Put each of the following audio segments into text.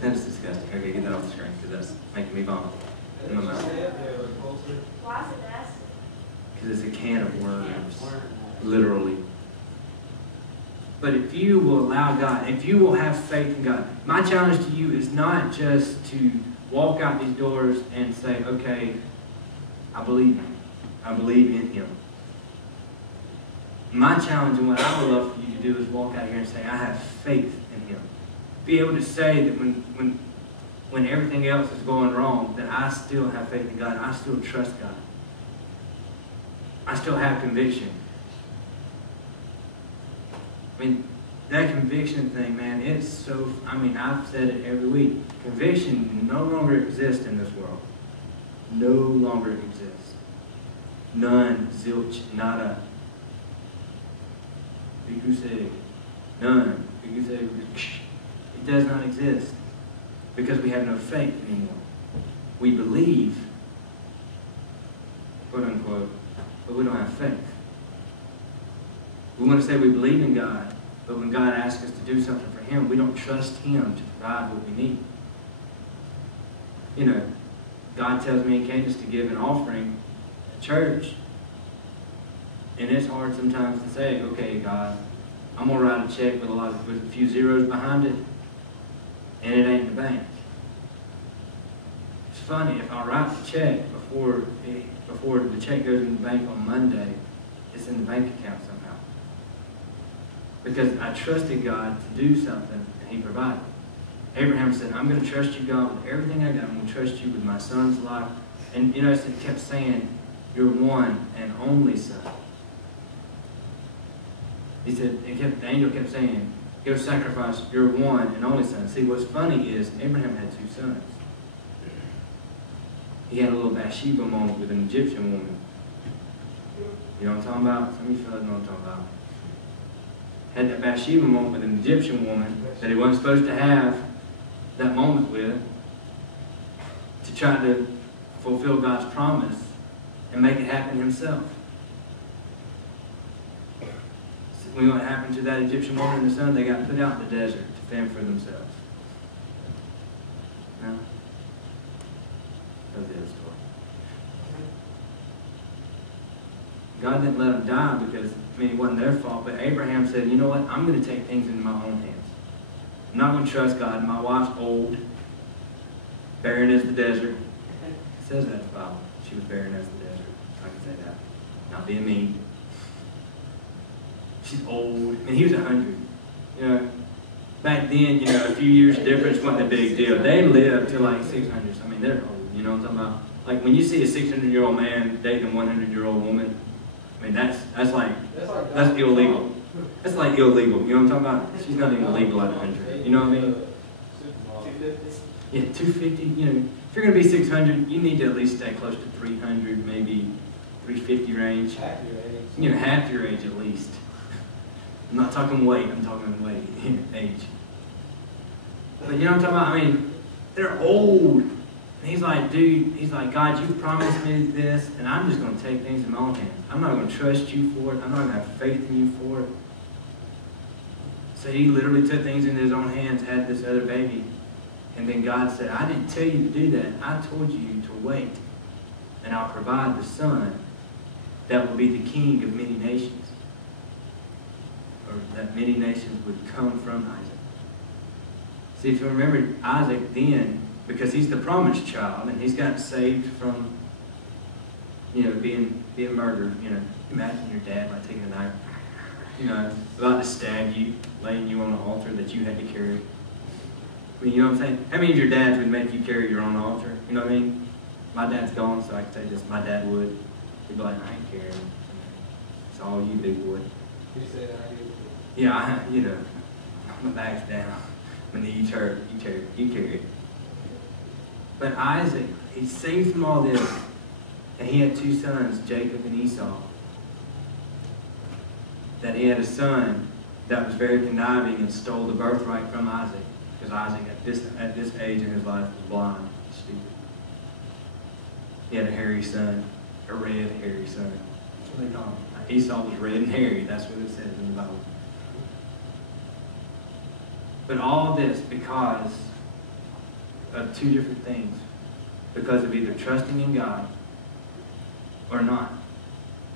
That is disgusting. Okay, get that off the screen because that's making me vomit in my mouth. Why is it nasty? Because it's a can of worms, literally. But if you will allow God, if you will have faith in God, my challenge to you is not just to walk out these doors and say, okay, I believe Him. I believe in Him. My challenge and what I would love for you to do is walk out here and say, I have faith in Him. Be able to say that when everything else is going wrong, that I still have faith in God. I still trust God. I still have conviction. I mean, that conviction thing, man, it's so, I mean, I've said it every week. Conviction no longer exists in this world. No longer exists. None, zilch, nada. Biguseg, none. Biguseg, it does not exist. Because we have no faith anymore. We believe, quote unquote, but we don't have faith. We want to say we believe in God, but when God asks us to do something for Him, we don't trust Him to provide what we need. You know, God tells me and Candace to give an offering at church, and it's hard sometimes to say, okay, God, I'm going to write a check with a few zeros behind it, and it ain't in the bank. It's funny, if I write the check before the check goes in the bank on Monday, it's in the bank account somehow. Because I trusted God to do something, and He provided. Abraham said, I'm going to trust you, God, with everything I got. I'm going to trust you with my son's life. And you notice it kept saying, your one and only son. He said, the angel kept saying, go sacrifice your one and only son. See, what's funny is Abraham had two sons. He had a little Bathsheba moment with an Egyptian woman. You know what I'm talking about? Some of you fellas know what I'm talking about. Had that Bathsheba moment with an Egyptian woman that he wasn't supposed to have that moment with, to try to fulfill God's promise and make it happen himself. So we know what happened to that Egyptian woman and the son? They got put out in the desert to fend for themselves. No? That's the other story. God didn't let them die because, I mean, it wasn't their fault, but Abraham said, you know what, I'm going to take things into my own hands. I'm not going to trust God. My wife's old, barren as the desert. It says that in the Bible. She was barren as the desert. I can say that. Not being mean. She's old. And he was 100. You know, back then, you know, a few years difference wasn't a big deal. They lived to like 600. I mean, they're old. You know what I'm talking about? Like when you see a 600-year-old man dating a 100-year-old woman, I mean, that's illegal. That's like illegal. You know what I'm talking about? She's not even legal at 100. You know what I mean? 250? Yeah, 250. You know, if you're going to be 600, you need to at least stay close to 300, maybe 350 range. Half your age. You know, half your age at least. I'm not talking weight. I'm talking weight, age. But you know what I'm talking about? I mean, they're old. And he's like, dude, he's like, God, you promised me this, and I'm just going to take things in my own hands. I'm not going to trust you for it. I'm not going to have faith in you for it. So he literally took things into his own hands, had this other baby. And then God said, I didn't tell you to do that. I told you to wait. And I'll provide the son that will be the king of many nations. Or that many nations would come from Isaac. See, if you remember Isaac then, because he's the promised child, and he's got saved from, you know, being murdered. You know, imagine your dad like taking a knife, you know, about to stab you, laying you on an altar that you had to carry. I mean, you know what I'm saying? How many of your dads would make you carry your own altar? You know what I mean? My dad's gone, so I can say this. My dad would. He'd be like, I ain't carrying. It's all you, big boy. You say that I do. Yeah, you know, my back's down, my knees hurt. You carry it. But Isaac, he saved from all this, and he had two sons, Jacob and Esau. That he had a son that was very conniving and stole the birthright from Isaac, because Isaac at this age in his life was blind, stupid. He had a hairy son, a red hairy son. That's what they call him. Esau was red and hairy. That's what it says in the Bible. But all this because of two different things because of either trusting in God or not.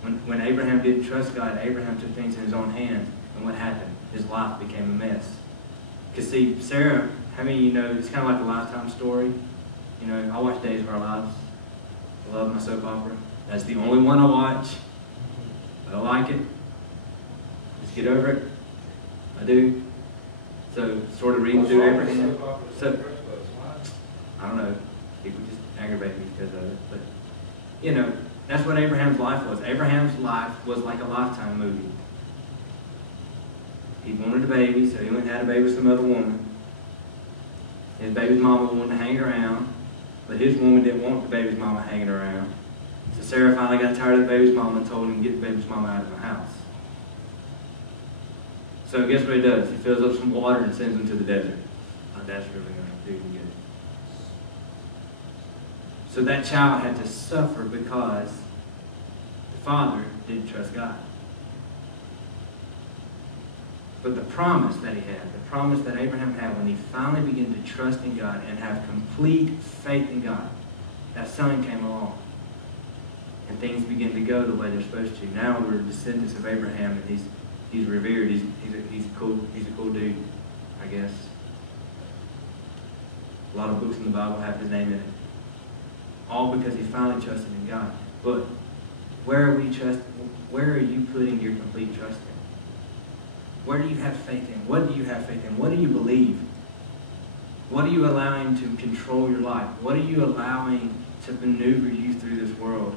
When Abraham didn't trust God, Abraham took things in his own hands, and what happened? His life became a mess. Because see, Sarah, how many of you know, it's kind of like a Lifetime story. You know, I watch Days of Our Lives. I love my soap opera. That's the only one I watch. I like it. Just get over it. I do. So, sort of reading through Abraham. So, I don't know. People just aggravate me because of it. But, you know, that's what Abraham's life was. Abraham's life was like a Lifetime movie. He wanted a baby, so he went and had a baby with some other woman. His baby's mama wanted to hang around, but his woman didn't want the baby's mama hanging around. So Sarah finally got tired of the baby's mama and told him to get the baby's mama out of the house. So guess what he does? He fills up some water and sends him to the desert. Oh, that's really going to do good. So that child had to suffer because the father didn't trust God. But the promise that he had, the promise that Abraham had when he finally began to trust in God and have complete faith in God, that son came along. And things began to go the way they're supposed to. Now we're descendants of Abraham, and he's revered. He's a cool dude, I guess. A lot of books in the Bible have his name in it. All because he finally trusted in God. But where are you putting your complete trust in? Where do you have faith in? What do you have faith in? What do you believe? What are you allowing to control your life? What are you allowing to maneuver you through this world?